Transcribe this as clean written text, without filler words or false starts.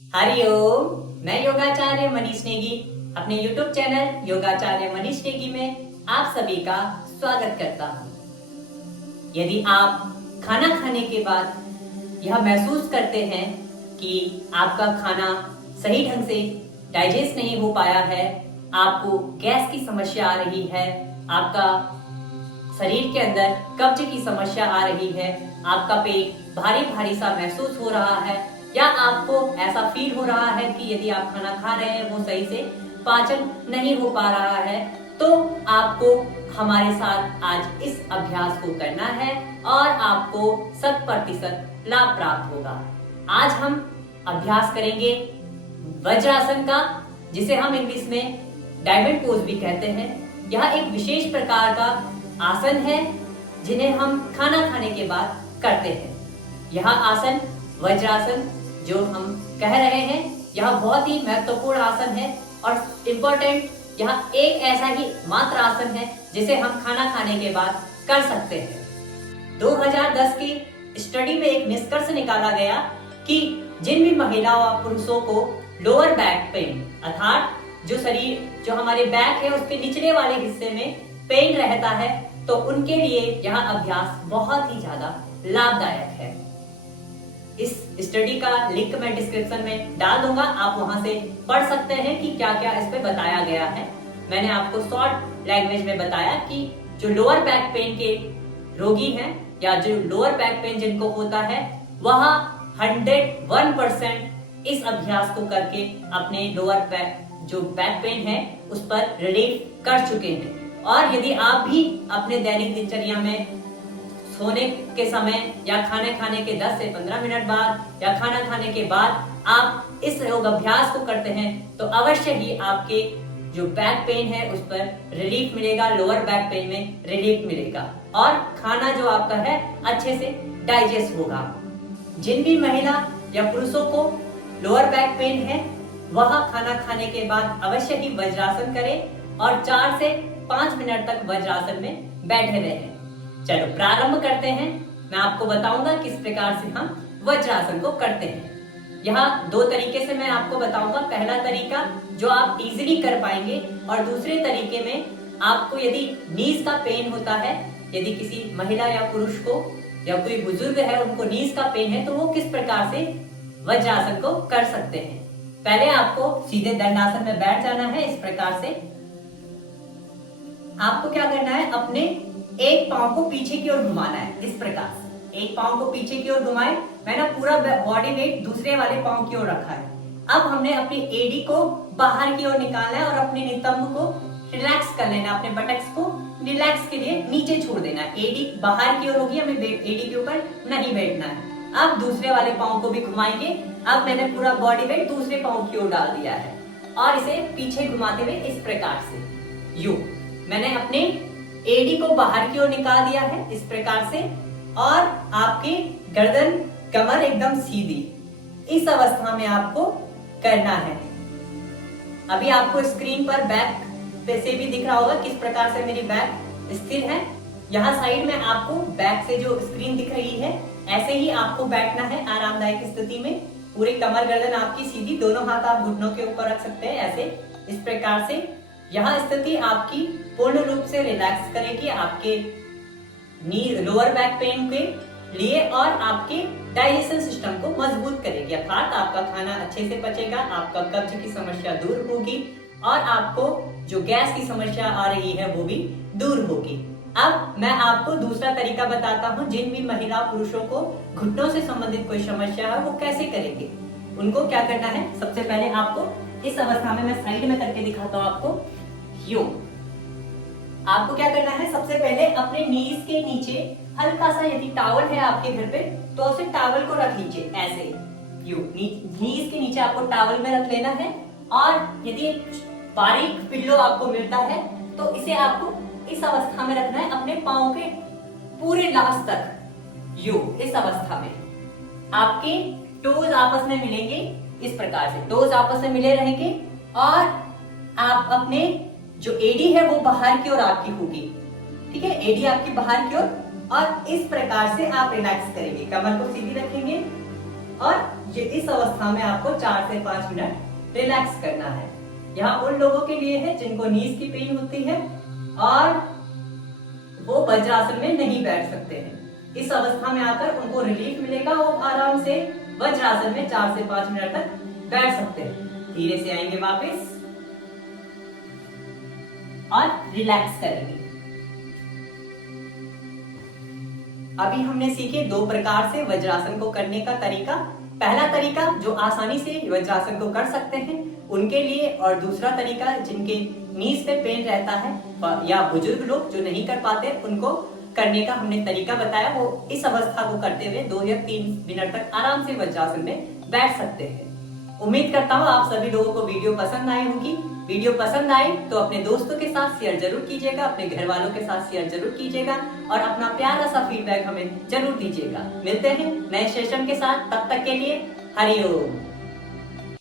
हरिओम। मैं योगाचार्य मनीष नेगी अपने YouTube channel योगाचार्य Manish Negi में आप सभी का स्वागत करता हूँ। यदि आप खाना खाने के बाद यह महसूस करते हैं कि आपका खाना सही ढंग से डाइजेस्ट नहीं हो पाया है, आपको गैस की समस्या आ रही है, आपका शरीर के अंदर कब्ज की समस्या आ रही है, आपका पेट भारी भारी सा महसूस हो रहा है, या आपको ऐसा फील हो रहा है कि यदि आप खाना खा रहे हैं वो सही से पाचन नहीं हो पा रहा है, तो आपको हमारे साथ आज इस अभ्यास को करना है और आपको 100% लाभ प्राप्त होगा। आज हम अभ्यास करेंगे वज्रासन का, जिसे हम इंग्लिश में डायमंड पोज भी कहते हैं। यह एक विशेष प्रकार का आसन है जिन्हें हम खाना खाने के बाद करते हैं। यह आसन वज्रासन जो हम कह रहे हैं, यह बहुत ही महत्वपूर्ण आसन है और इम्पोर्टेंट, यह एक ऐसा ही मात्र आसन है जिसे हम खाना खाने के बाद कर सकते हैं। 2010 की स्टडी में एक निष्कर्ष निकाला गया कि जिन भी महिलाओं और पुरुषों को लोअर बैक पेन अर्थात जो हमारे बैक है उसके निचले वाले हिस्से में पेन रहता है, तो उनके लिए यह अभ्यास बहुत ही ज्यादा लाभदायक है। इस स्टडी का लिंक मैं डिस्क्रिप्शन में डाल दूंगा, आप वहां से पढ़ सकते हैं कि क्या क्या इस पे बताया गया है। मैंने आपको शॉर्ट लैंग्वेज में बताया कि जो लोअर बैक पेन के रोगी हैं या जो लोअर बैक पेन जिनको होता है, वह 101% इस अभ्यास को करके अपने लोअर बैक जो बैक पेन है उस पर रिलीफ कर चुके हैं। और यदि आप भी अपने दैनिक दिनचर्या में सोने के समय या खाने खाने के 10 से 15 मिनट बाद या खाना खाने के बाद आप इस योग अभ्यास को करते हैं, तो अवश्य ही आपके जो बैक पेन है उस पर रिलीफ मिलेगा, लोअर बैक पेन में रिलीफ मिलेगा और खाना जो आपका है अच्छे से डाइजेस्ट होगा। जिन भी महिला या पुरुषों को लोअर बैक पेन है, वह खाना खाने के बाद अवश्य ही वज्रासन करें और 4 से 5 मिनट तक वज्रासन में बैठे रहें। चलो प्रारंभ करते हैं। मैं आपको बताऊंगा किस प्रकार से हम वज्रासन को करते हैं। यहाँ 2 तरीके से मैं आपको बताऊंगा। पहला तरीका जो आप इजीली कर पाएंगे और दूसरे तरीके में आपको यदि नीज का पेन होता है, यदि किसी महिला या पुरुष को या कोई बुजुर्ग है उनको नीज का पेन है, तो वो किस प्रकार से वज्रासन को कर सकते हैं। पहले आपको सीधे दंडासन में बैठ जाना है। इस प्रकार से आपको क्या करना है, अपने एक पांव को पीछे की ओर घुमाना है। इस प्रकार से एक पांव को पीछे की ओर घुमाए, मैंने पूरा बॉडी वेट दूसरे वाले पांव की ओर रखा है। अब हमने अपनी एडी को बाहर की ओर निकालना है और अपने नितंब को रिलैक्स कर लेना, अपने बटक्स को रिलैक्स के लिए नीचे छोड़ देना है। एडी बाहर की ओर होगी, हमें एडी के ऊपर नहीं बैठना है। अब दूसरे वाले पांव को भी घुमाएंगे। अब मैंने पूरा बॉडी वेट दूसरे पांव की ओर डाल दिया है और इसे पीछे घुमाते हुए इस प्रकार से यू मैंने अपने एडी को बाहर की ओर निकाल दिया है इस प्रकार से, और आपकी गर्दन कमर एकदम सीधी, इस अवस्था में आपको करना है। अभी आपको स्क्रीन पर बैक पे से भी दिख रहा होगा किस प्रकार से मेरी बैक स्थिर है। यहाँ साइड में आपको बैक से जो स्क्रीन दिख रही है, ऐसे ही आपको बैठना है आरामदायक स्थिति में। पूरी कमर गर्दन आपकी सीधी, दोनों हाथ आप घुटनों के ऊपर रख सकते हैं ऐसे इस प्रकार से। यह स्थिति आपकी पूर्ण रूप से रिलैक्स करेगी आपके लोअर बैक पेन के लिए और आपके डाइजेशन सिस्टम को मजबूत करेगी, अर्थात आपका खाना अच्छे से पचेगा, आपका कब्ज की समस्या दूर होगी और आपको जो गैस की समस्या आ रही है वो भी दूर होगी। अब मैं आपको दूसरा तरीका बताता हूँ। जिन भी महिला पुरुषों को घुटनों से संबंधित कोई समस्या है वो कैसे करेंगे। उनको क्या करना है, सबसे पहले आपको इस अवस्था में मैं साइड में करके दिखाता हूँ आपको। आपको क्या करना है, सबसे पहले अपने नीज के नीचे हल्का सा, यदि टॉवल है आपके घर पे तो उसे टॉवल को रख लीजिए ऐसे नीज के नीचे आपको टॉवल में रख लेना है। और यदि एक बारीक पिल्लो आपको मिलता है तो इसे आपको इस अवस्था में रखना है, अपने पांव के पूरे लास्ट तक इस अवस्था में आपके टोज आपस में मिलेंगे। इस प्रकार से टोज आपस में मिले रहेंगे और आप अपने जो एडी है वो बाहर की ओर आपकी होगी, ठीक है, एडी आपकी बाहर की ओर। और इस प्रकार से आप रिलैक्स करेंगे, कमर को सीधी रखेंगे और ये इस अवस्था में आपको 4 से 5 मिनट रिलैक्स करना है। यहाँ उन लोगों के लिए है जिनको नीज की पेन होती है और वो वज्रासन में नहीं बैठ सकते हैं। इस अवस्था में आकर उनको रिलीफ मिलेगा, वो आराम से वज्रासन में 4 से 5 मिनट तक बैठ सकते हैं। धीरे से आएंगे वापस और रिलैक्स करेंगे। अभी हमने सीखे 2 प्रकार से वज्रासन को करने का तरीका। पहला तरीका जो आसानी से वज्रासन को कर सकते हैं उनके लिए, और दूसरा तरीका जिनके नीज पे पेन रहता है या बुजुर्ग लोग जो नहीं कर पाते उनको करने का हमने तरीका बताया। वो इस अवस्था को करते हुए 2 या 3 मिनट तक आराम से वज्रासन में बैठ सकते हैं। उम्मीद करता हूँ आप सभी लोगों को वीडियो पसंद आई होगी। वीडियो पसंद आए तो अपने दोस्तों के साथ शेयर जरूर कीजिएगा, अपने घर वालों के साथ शेयर जरूर कीजिएगा और अपना प्यारा सा फीडबैक हमें जरूर दीजिएगा। मिलते हैं नए सेशन के साथ, तब तक के लिए हरिओम।